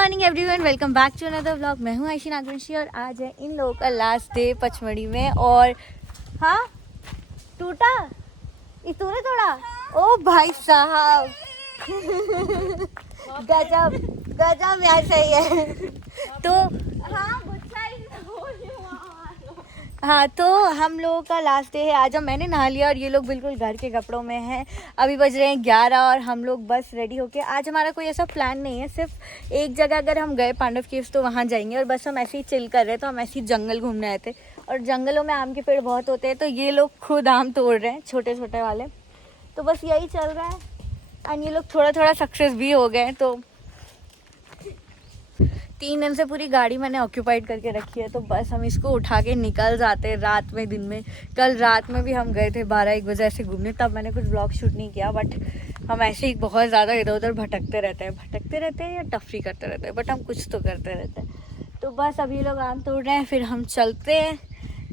Morning everyone, welcome back to another vlog. मैं हूँ आयशी नागवंशी और आज है इन लोगों का लास्ट डे पचमढ़ी में। और हाँ, टूटा ये तूने तोड़ा? ओ भाई साहब गजब गजब, यार सही है। तो हाँ, तो हम लोगों का लास्ट डे है आज। मैंने नहा लिया और ये लोग बिल्कुल घर के कपड़ों में हैं। अभी बज रहे हैं 11 और हम लोग बस रेडी होके, आज हमारा कोई ऐसा प्लान नहीं है, सिर्फ एक जगह अगर हम गए पांडव केव्स तो वहाँ जाएंगे और बस हम ऐसे ही चिल कर रहे हैं। तो हम ऐसे ही जंगल घूमने आए थे और जंगलों में आम के पेड़ बहुत होते हैं, तो ये लोग खुद आम तोड़ रहे हैं, छोटे छोटे वाले। तो बस यही चल रहा है एंड ये लोग थोड़ा थोड़ा सक्सेस भी हो गए। तो 3 दिन से पूरी गाड़ी मैंने ऑक्यूपाइड करके रखी है, तो बस हम इसको उठा के निकल जाते हैं रात में, दिन में। कल रात में भी हम गए थे 12-1 बजे ऐसे घूमने, तब मैंने कुछ ब्लॉग शूट नहीं किया। बट हम ऐसे ही बहुत ज़्यादा इधर उधर भटकते रहते हैं या टफरी करते रहते हैं, बट हम कुछ तो करते रहते हैं। तो बस अभी लोग आम तोड़ रहे हैं, फिर हम चलते हैं,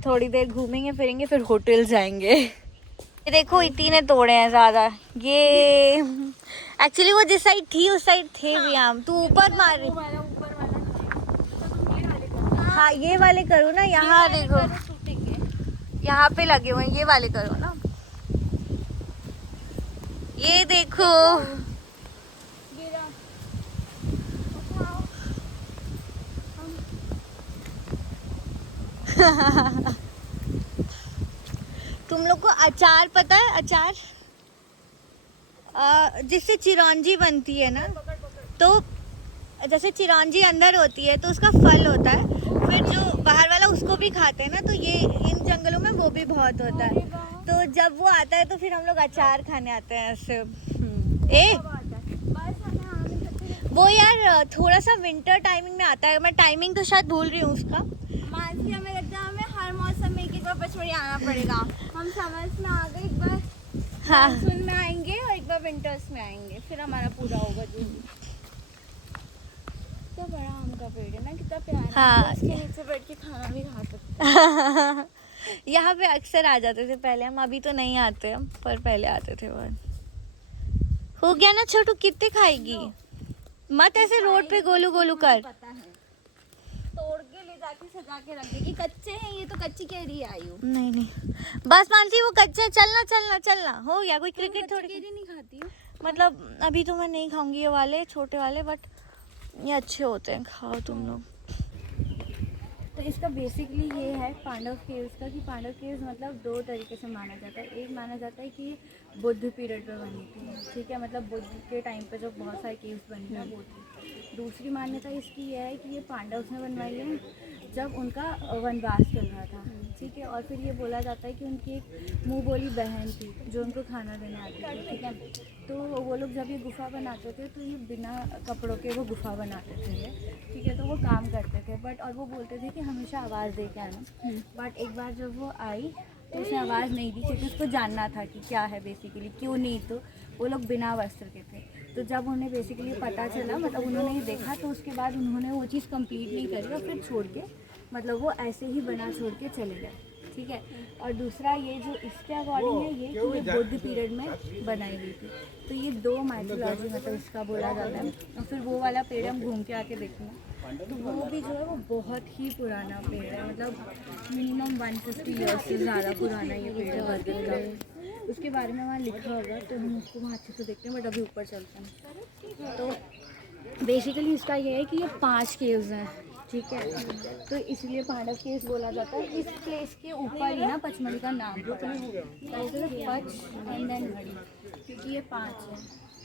थोड़ी देर घूमेंगे फिरेंगे, फिर होटल जाएंगे। ये देखो इतनी ने तोड़े हैं ज़्यादा। ये एक्चुअली वो जिस साइड थी उस साइड थे भी आम। तू ऊपर मार रही। हाँ, ये वाले करो ना, यहाँ देखो, यहाँ पे लगे हुए हैं, ये वाले करो ना। ये देखो तुम लोग को अचार पता है? अचार जिससे चिरौंजी बनती है ना, तो जैसे चिरौंजी अंदर होती है तो उसका फल होता है, फिर जो बाहर वाला उसको भी खाते हैं ना, तो ये इन जंगलों में वो भी बहुत होता है। तो जब वो आता है तो फिर हम लोग अचार खाने आते हैं ऐसे। वो यार थोड़ा सा विंटर टाइमिंग में आता है, मैं टाइमिंग तो शायद भूल रही हूँ उसका। हमें लगता है हमें हर मौसम में एक बार पचमढ़ी आना पड़ेगा। हम समर्स में आ गए, एक बार हाँ, मानसून में आएंगे और एक बार विंटर्स में आएंगे, फिर हमारा पूरा होगा जो भी। कितना बड़ा आम का पेड़ है ना, कितना प्यारा। हाँ। इसके नीचे बैठ के खाना भी खा सकते हैं। यहाँ पे अक्सर आ जाते थे पहले हम, अभी तो नहीं आते हम, पर पहले आते थे बहुत। हो गया ना छोटू, कितने खाएगी? मत ऐसे रोड पे गोलू गोलू कर। पता है, तोड़ के ले जाके सजा के रख देगी। कच्चे हैं ये, तो कच्ची कैरी आई हो। नहीं नहीं, बस मानसी वो कच्चा। चलना चलना चलना, हो गया। कोई क्रिकेट थोड़ी कैरी नहीं खाती हूँ। मतलब अभी तो मैं नहीं खाऊंगी ये वाले छोटे वाले, बट ये अच्छे होते हैं, खाओ तुम लोग। तो इसका बेसिकली ये है पांडव केव्स का, कि पांडव केव्स मतलब 2 तरीके से माना जाता है। एक माना जाता है कि बुद्ध पीरियड पे बनी थी, ठीक है, मतलब बुद्ध के टाइम पे जब बहुत सारे केव्स बनी था वो थी। दूसरी मान्यता इसकी यह है कि ये पांडव्स ने बनवाई है जब उनका वनवास चल रहा था, ठीक है। और फिर ये बोला जाता है कि उनकी एक मुँह बोली बहन थी जो उनको खाना देने आती थी, ठीक है। तो वो लोग जब ये गुफा बनाते थे तो ये बिना कपड़ों के वो गुफा बनाते थे ये, ठीक है। तो वो काम करते थे बट, और वो बोलते थे कि हमेशा आवाज़ दे के आना। बट एक बार जब वो आई तो उसने आवाज़ नहीं दी, क्योंकि उसको जानना था कि क्या है बेसिकली, क्यों नहीं। तो वो लोग बिना वस्त्र के थे। तो जब उन्हें बेसिकली पता चला, मतलब उन्होंने ये देखा, तो उसके बाद उन्होंने वो चीज़ कंप्लीट नहीं करी और फिर छोड़ के, मतलब वो ऐसे ही बना छोड़ के चले गए, ठीक है। और दूसरा ये जो इसके अकॉर्डिंग है ये, कि ये बुद्ध पीरियड में बनाई गई थी। तो ये 2 माइथोलॉजी मतलब इसका बोला जाता है। और फिर वो वाला पेड़ हम घूम के आके देखेंगे, तो वो भी जो है वो बहुत ही पुराना पेड़ है, मतलब मिनिमम 150 ईयर्स से ज़्यादा पुराना ये पेड़ है बरगद का। उसके बारे में वहाँ लिखा होगा, तो हम उसको वहाँ अच्छे से देखते हैं, बट अभी ऊपर चलते हैं। तो बेसिकली इसका ये है कि ये 5 केव्स हैं, ठीक है। तो इसलिए पांडव केव्स बोला जाता है। इस प्लेस के ऊपर ही ना पचमढ़ी का नाम पच एंड देन मढ़ी, क्योंकि ये 5 है।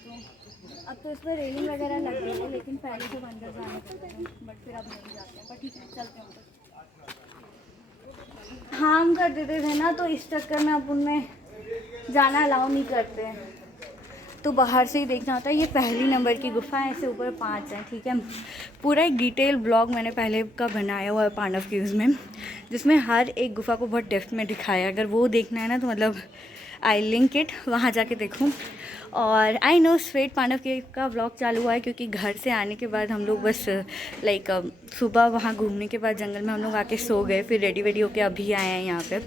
तो अब तो इसमें रेलिंग वगैरह लग रही है, लेकिन पहले तो अंदर जाने पड़ते हैं, बट फिर अब नहीं जाते हैं। पर ठीक है, चलते हैं ऊपर। हार्म कर देते थे ना, तो इस चक्कर में अब उनमें जाना अलाउ नहीं करते हैं, तो बाहर से ही देखना होता है। ये पहली नंबर की गुफा है, ऐसे ऊपर 5 हैं, ठीक है। पूरा एक डिटेल ब्लॉग मैंने पहले का बनाया हुआ है पांडव केव्स में, जिसमें हर एक गुफा को बहुत डेप्थ में दिखाया है। अगर वो देखना है ना तो मतलब आई लिंक इट, वहाँ जाके देखूँ। और आई नो स्वेट पांडव केव का व्लॉग चालू हुआ है क्योंकि घर से आने के बाद हम लोग बस लाइक सुबह वहाँ घूमने के बाद जंगल में हम लोग आके सो गए, फिर रेडी वेडी होके अभी आए हैं यहाँ पे,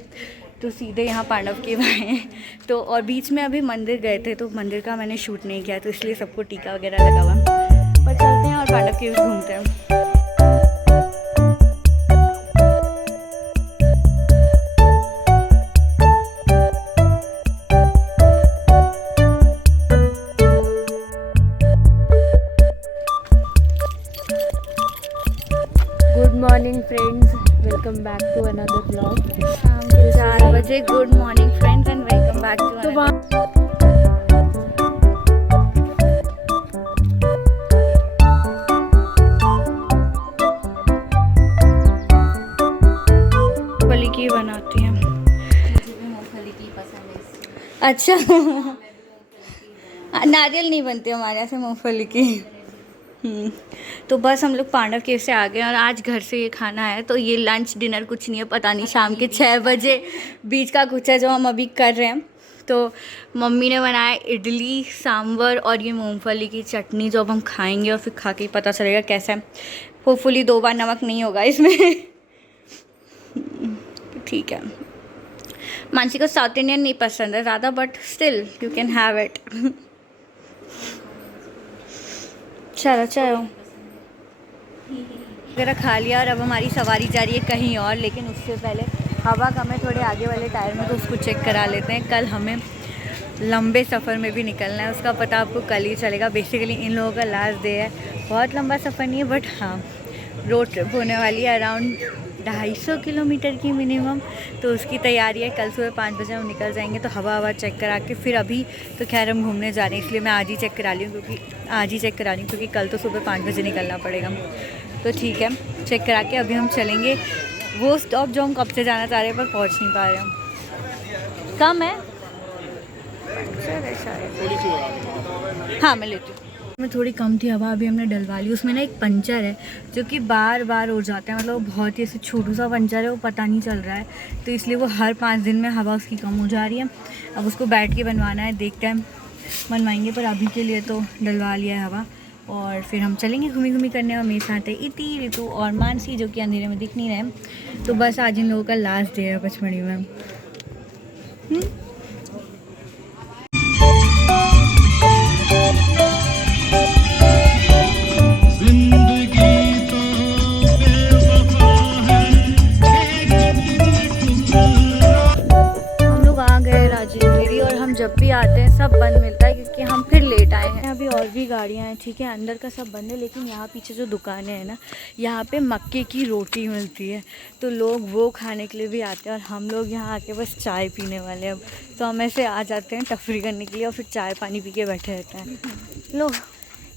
तो सीधे यहाँ पांडव केव आए हैं। तो और बीच में अभी मंदिर गए थे, तो मंदिर का मैंने शूट नहीं किया, तो इसलिए सबको टीका वगैरह लगा हुआ। ऊपर चलते हैं और पांडव केव्स घूमते हैं। Good morning friends, welcome back to another blog. शाम के 4 बजे good morning friends and welcome back to मूंगफली की बनाती हैं। मूंगफली की पसंद है। अच्छा नारियल नहीं बनती हमारे यहाँ से, मूंगफली की। तो बस हम लोग पांडव केव से आ गए और आज घर से ये खाना है, तो ये लंच डिनर कुछ नहीं है, पता नहीं शाम के 6 बजे बीच का कुछ है जो हम अभी कर रहे हैं। तो मम्मी ने बनाया इडली सांभर और ये मूंगफली की चटनी जो अब हम खाएंगे और फिर खा के पता चलेगा कैसा है। होपफुली 2 बार नमक नहीं होगा इसमें। ठीक है, मानसी को साउथ इंडियन नहीं पसंद है ज़्यादा, but still you can have it. चलो चलो वगैरह खा लिया और अब हमारी सवारी जा रही है कहीं और, लेकिन उससे पहले हवा कम है थोड़े आगे वाले टायर में, तो उसको चेक करा लेते हैं। कल हमें लंबे सफ़र में भी निकलना है, उसका पता आपको कल ही चलेगा। बेसिकली इन लोगों का लास्ट डे है, बहुत लंबा सफ़र नहीं है, बट हाँ रोड ट्रिप होने वाली है अराउंड 250 किलोमीटर की मिनिमम, तो उसकी तैयारी है। कल सुबह 5 बजे हम निकल जाएंगे, तो हवा चेक करा के फिर अभी तो खैर हम घूमने जा रहे हैं, इसलिए मैं आज ही चेक करा रही हूँ क्योंकि कल तो सुबह 5 बजे निकलना पड़ेगा। तो ठीक है, चेक करा के अभी हम चलेंगे वो स्टॉप जो हम कब से जाना चाह रहे हैं पर पहुँच नहीं पा रहे हम। कम है हाँ मैं लेती हूँ। में थोड़ी कम थी हवा, अभी हमने डलवा ली। उसमें ना एक पंचर है जो कि बार बार हो जाता है, मतलब बहुत ही ऐसे छोटू सा पंचर है, वो पता नहीं चल रहा है, तो इसलिए वो हर 5 दिन में हवा उसकी कम हो जा रही है। अब उसको बैठ के बनवाना है, देखते हैं बनवाएंगे, पर अभी के लिए तो डलवा लिया है हवा। और फिर हम चलेंगे घूमी करने, और मेरे साथ है इति, ऋतु और मानसी जो कि अंधेरे में दिख नहीं रहे। तो बस आज इन लोगों का लास्ट डे है पचमढ़ी में। और हम जब भी आते हैं सब बंद मिलता है क्योंकि हम फिर लेट आए हैं। अभी और भी गाड़ियां हैं, ठीक है, अंदर का सब बंद है, लेकिन यहाँ पीछे जो दुकानें हैं ना, यहाँ पे मक्के की रोटी मिलती है, तो लोग वो खाने के लिए भी आते हैं। और हम लोग यहाँ आके बस चाय पीने वाले हैं अब, तो हम ऐसे आ जाते हैं तफरी करने के लिए और फिर चाय पानी पी के बैठे रहते हैं लोग।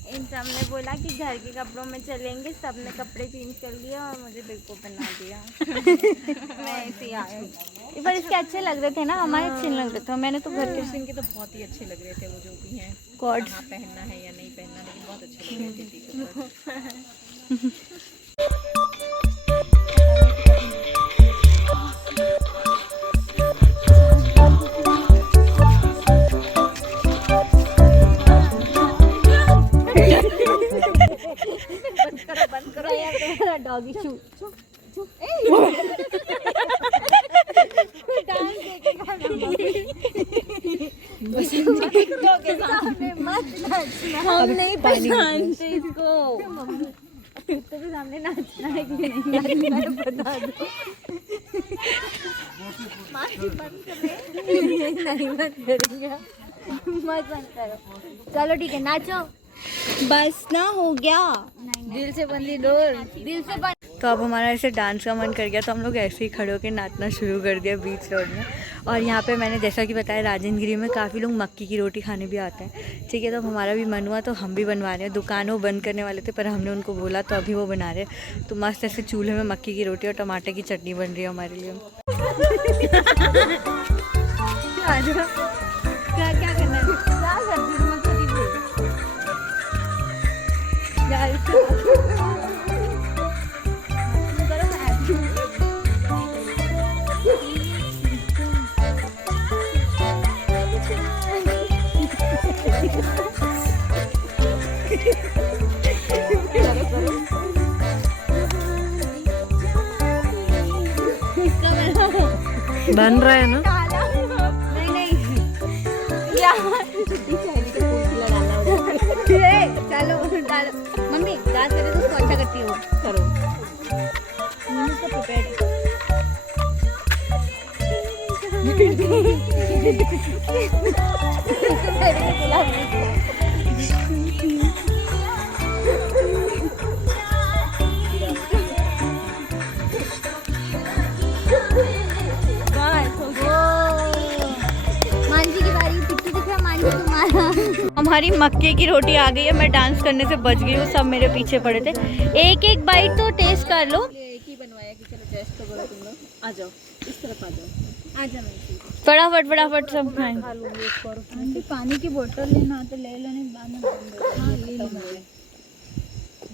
इन सब ने बोला कि घर के कपड़ों में चलेंगे, सब ने कपड़े चेंज कर लिए और मुझे बिल्कुल बना दिया। मैं ऐसे ही आई हूँ, पर इसके अच्छे लग रहे थे ना, हमारे अच्छे लग रहे थे। मैंने तो घर के सिंह के तो बहुत ही अच्छे लग रहे थे, वो जो भी हैं कॉर्ड पहनना है या नहीं पहनना, लेकिन बहुत अच्छे लग रहे थे। बंद करो यार, डॉगी शू हम नहीं पहचानते इसको, कुत्ते के सामने नाचना है कि नहीं नाचना है बता दो। नहीं मत करेंगे, मत बंद करो। चलो ठीक है, नाचो बस ना, हो गया। दिल से बंदी डोर, दिल से बंद। तो अब हमारा ऐसे डांस का मन कर गया, तो हम लोग ऐसे ही खड़े होकर नाचना शुरू कर दिया बीच रोड में। और यहाँ पे मैंने जैसा कि बताया राजेंद्रगिरी में काफ़ी लोग मक्की की रोटी खाने भी आते हैं, ठीक है। तो हमारा भी मन हुआ तो हम भी बनवा रहे हैं। दुकान वो बंद करने वाले थे पर हमने उनको बोला तो अभी वो बना रहे हैं। तो मस्त ऐसे चूल्हे में मक्की की रोटी और टमाटर की चटनी बन रही है हमारे लिए। क्या करना है, क्या करती हूँ मैं बन रहा है ना? नहीं चलो डालो। बात करें तो उसको अच्छा करती हो। करो। मांझी की बारी, पिट्टू दिख रहा मांझी तुम्हारा। हमारी मक्के की रोटी आ गई है। मैं डांस करने से बच गई हूँ, सब मेरे पीछे पड़े थे। एक एक बाइट तो टेस्ट कर लो। एक ही बनवाया कि चलो टेस्ट तो करो तुम लोग। आ जाओ इस तरफ आ जाओ। आ जा मैं फटाफट फटाफट सब खाएंगे। खा लूंगी एक और। आंटी पानी की बोतल लेना तो ले लो, नहीं बाद में हाँ ले लो।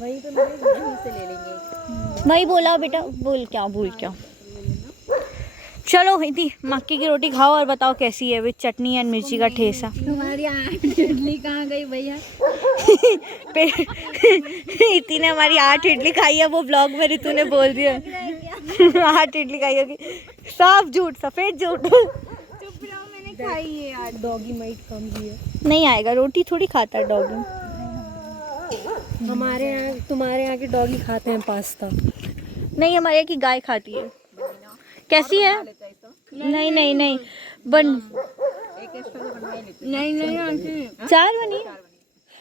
वही तो मेरे घर से ले लेंगे। वही बोला बेटा, बोल क्या बोल क्या। चलो इतनी मक्के की रोटी खाओ और बताओ कैसी है, विद चटनी एंड मिर्ची का ठेसा। तुम्हारी आंट इडली कहाँ गई भैया? इतनी ने हमारी 8 इडली खाई है, वो ब्लॉग में ऋतु ने बोल दिया 8 इडली खाई होगी। साफ झूठ, सफेद झूठ। चुप रहो, मैंने खाई है यार। डॉगी माइट कम भी है। नहीं आएगा, रोटी थोड़ी खाता है डॉगी। हमारे यहाँ, तुम्हारे यहाँ के डॉगी खाते हैं पास्ता। नहीं, हमारे यहाँ की गाय खाती है। कैसी है? नहीं नहीं नहीं बन नहीं नहीं आंटी, 4 बनी,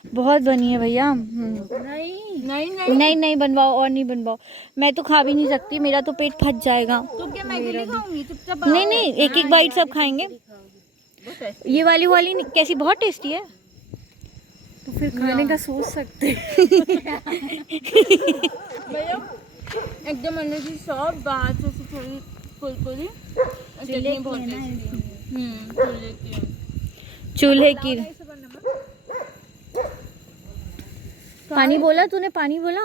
बहुत बनी है भैया। नहीं नहीं बनवाओ, और नहीं बनवाओ। मैं तो खा भी नहीं सकती, मेरा तो पेट फट जाएगा। तो क्या मैं अकेले खाऊंगी? चुपचाप नहीं नहीं, एक एक बाइट सब खाएंगे। ये वाली वाली कैसी, बहुत टेस्टी है। तो फिर खाने का सोच सकते हैं। भैया एकदम अंदर से सब बाहर से थोड़ी कुरकुरी, चटनी बहुत टेस्टी। चूल्हे की। पानी बोला तूने, पानी बोला।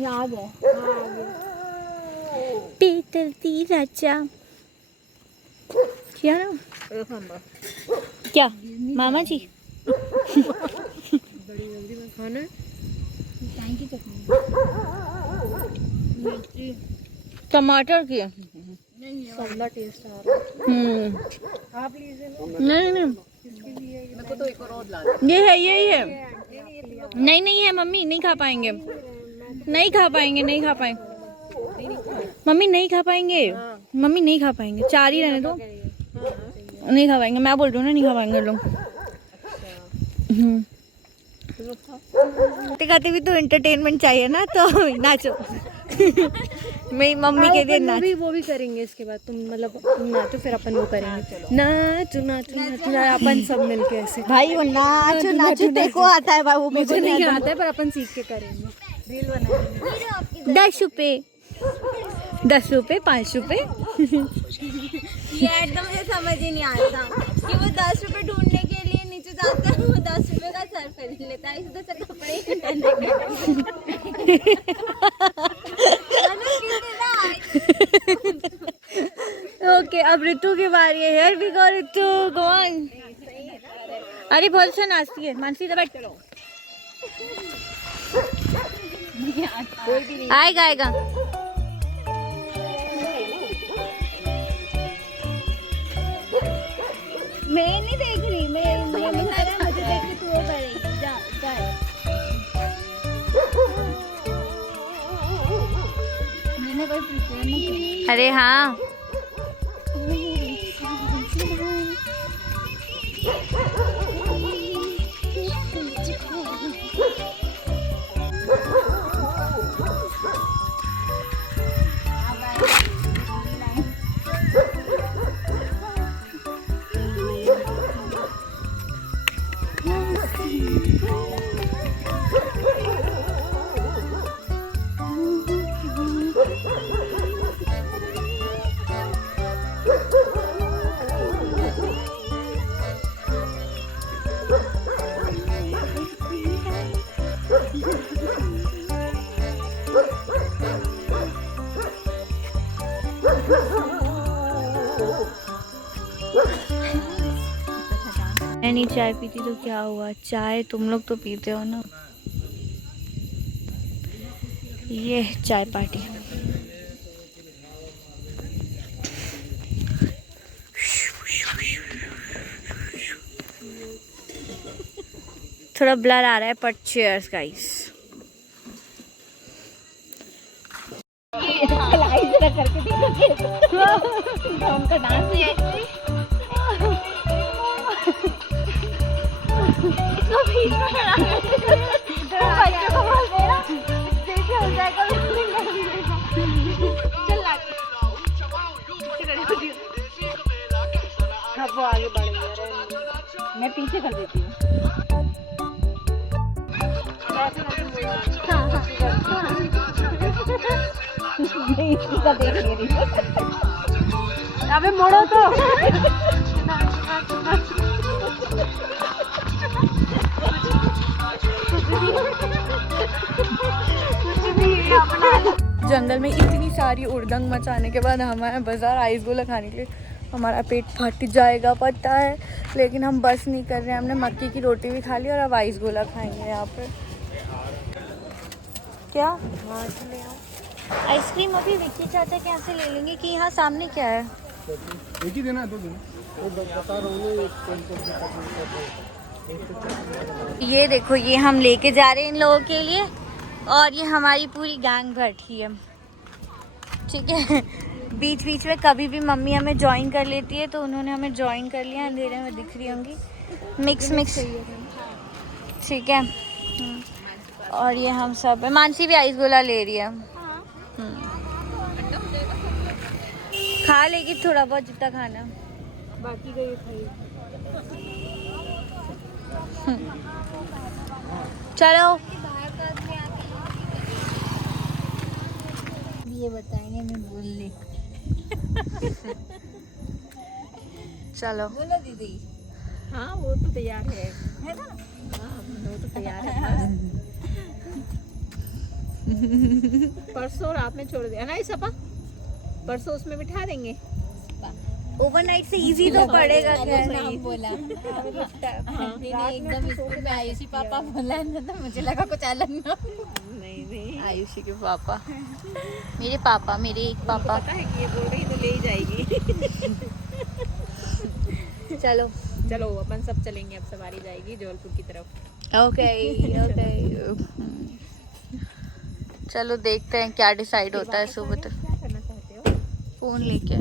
याद है पीतलती राजा क्या ना, क्या मामा जी। बड़ी जल्दी में खाना है। चाय की चटनी, मिर्ची, टमाटर की। सबला टेस्ट आ रहा है। आप लीजिए ना। नहीं नहीं, मेरे को तो एक और ला ये है, यही है। नहीं नहीं है मम्मी, नहीं खा पाएंगे, नहीं खा पाएंगे, नहीं खा पाएंगे मम्मी, नहीं खा पाएंगे मम्मी, नहीं खा पाएंगे। 4 ही रहने दो, नहीं खा पाएंगे। मैं बोल रही हूँ ना, नहीं खा पाएंगे लोग। खाते खाते भी तो एंटरटेनमेंट चाहिए ना, तो नाचो। मेरी मम्मी के लिए नाच। वो भी करेंगे इसके बाद। तुम मतलब नाचो, फिर अपन वो करेंगे। नाचो नाचो नाचो, अपन सब मिलके ऐसे। भाई वो नाचो नाचो, देखो आता है भाई, वो मुझे नहीं आता है, पर अपन सीख के करेंगे। रील बनाएंगे। 10 रुपए, 10 रुपए, 5 रुपए। ये ऐड तो मुझे समझ ही नहीं आता कि वो 10 रुपए ढूंढने के लिए नीचे जाता है, वो 10 रुपए का सर्फ खरीद लेता है, इससे तो कपड़े ही ओके, अब ऋतु की बारी है। Here we go Ritu, go on. अरे बहुत सा नाचती है मानसी, तो बैठ। आएगा आएगा। मैं नहीं देख रही, मैं मुझे देख के तू वो करेगी। जा कर। मैंने कोई प्रिपेयर नहीं किया। अरे हाँ, मैं नहीं चाय पीती तो क्या हुआ, चाय तुम लोग तो पीते हो ना। ये चाय पार्टी। थोड़ा ब्लर आ रहा है, बट चीयर्स गाइस। उनका डांस ही ऐसे ही। इसको बीच में खड़ा कर बच्चों को बोल देना जैसे हो जाएगा चल लाके अब वो आगे बढ़ गया मैं पीछे कर देती हूँ देख ले रही अबे मोड़ो तो जंगल में इतनी सारी उड़दंग मचाने के बाद हमारे बाजार आइस गोला खाने के लिए हमारा पेट फट जाएगा पता है, लेकिन हम बस नहीं कर रहे हैं। हमने मक्की की रोटी भी खा ली और अब आइस गोला खाएंगे यहाँ पर। क्या आइसक्रीम अभी विक्की चाचा के यहाँ से ले लेंगे कि यहाँ सामने क्या है? एक ही देना है, 2 देना। तो बता रहा हूँ ये देखो, ये हम लेके जा रहे हैं इन लोगों के लिए और ये हमारी पूरी गैंग बैठी है, ठीक है। बीच बीच में कभी भी मम्मी हमें ज्वाइन कर लेती है, तो उन्होंने हमें ज्वाइन कर लिया। अंधेरे में दिख रही होंगी, मिक्स ठीक है। और ये हम सब है, मानसी भी आइस गोला ले रही है। खा लेगी थोड़ा बहुत जितना खाना, बाकी गई खाई। चलो ये बताएंगे मैं बोलने चलो बोलो दीदी। हाँ वो तो तैयार है ना? हाँ वो तो तैयार है परसों रात में छोड़ दिया ना इस सपा, परसों उसमें बिठा देंगे। ओवरनाइट से इजी तो पड़ेगा क्या? नाम बोला मैंने एकदम स्कूल में आयुषी पापा बोला ना, तो मुझे लगा कुछ अलग ना। नहीं आयुषी के पापा, मेरे पापा, मेरे एक पापा। पता है कि ये बोल रही तो ले ही जाएगी। चलो चलो अपन सब चलेंगे, अब सवारी जाएगी जबलपुर की तरफ। ओके चलो देखते हैं क्या डिसाइड होता है सुबह तक। क्या करना चाहते हो? फोन लेके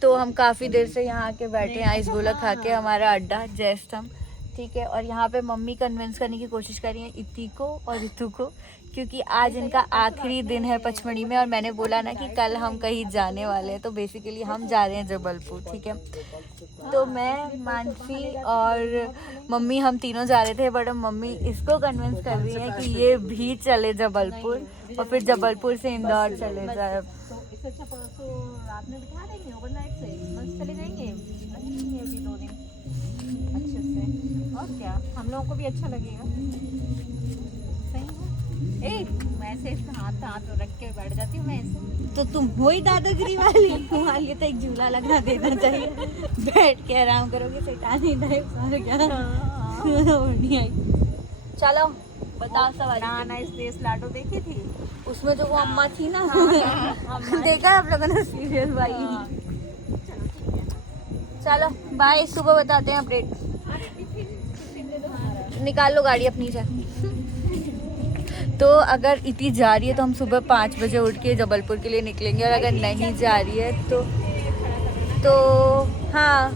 तो हम काफ़ी देर से यहाँ आके बैठे हैं आइस गोला खा के। हमारा अड्डा जयस्तंभ, ठीक है। और यहाँ पे मम्मी कन्विंस करने की कोशिश कर रही है इति को और रितु को, क्योंकि आज इनका आखिरी दिन है पचमढ़ी में। और मैंने बोला ना कि कल हम कहीं जाने वाले हैं, तो बेसिकली हम जा रहे हैं जबलपुर, ठीक है। तो मैं, मानसी और मम्मी हम तीनों जा रहे थे, बट मम्मी इसको कन्विंस कर रही है कि ये भी चले जबलपुर और फिर जबलपुर से इंदौर चले जाए। इससे अच्छा परसों रात में बिठा देंगे, ओवरनाइट से बस चले जाएंगे। रहेंगे अभी 2 दिन अच्छे से, और क्या हम लोगों को भी अच्छा लगेगा। सही है। ए मैं ऐसे हाथ रख के बैठ जाती हूँ मैं ऐसे। तो तुम हो ही दादागिरी वाली, तुम्हारे लिए तो एक झूला लगना देना चाहिए। बैठ के आराम करोगे, शैतानी टाइप सारे क्या नहीं आई। चलो बताओ सवाल। ना इस देश लाडो देखी थी, उसमें जो वो अम्मा थी ना, देखा आप लोगों ने सीरियल भाई। चलो बाय, सुबह बताते हैं अपडेट। निकाल लो गाड़ी अपनी से। तो अगर इति जा रही है तो हम सुबह 5 बजे उठ के जबलपुर के लिए निकलेंगे, और अगर नहीं जा रही है तो हाँ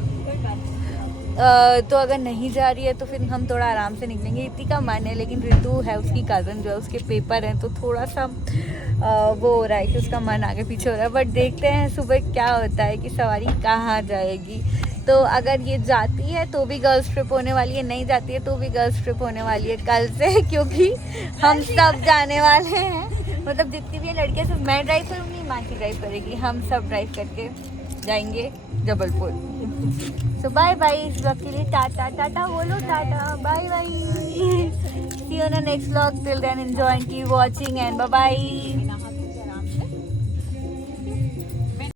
तो अगर नहीं जा रही है तो फिर हम थोड़ा आराम से निकलेंगे। इति का मन है, लेकिन ऋतु है उसकी कज़न जो है, उसके पेपर हैं, तो थोड़ा सा वो हो रहा है कि उसका मन आगे पीछे हो रहा है। बट देखते हैं सुबह क्या होता है कि सवारी कहाँ जाएगी। तो अगर ये जाती है तो भी गर्ल्स ट्रिप होने वाली है, नहीं जाती है तो भी गर्ल्स ट्रिप होने वाली है कल से, क्योंकि हम सब जाने वाले हैं। मतलब जितनी भी लड़कियाँ, सिर्फ मैं ड्राइव करूँगी, मानसी ड्राइव करेगी, हम सब ड्राइव करके जाएंगे जबलपुर। सो बाय बाय, इस वक्त के लिए टाटा। टाटा बोलो, tata bye bye, see you in the next vlog. Till then enjoy, keep watching and bye bye.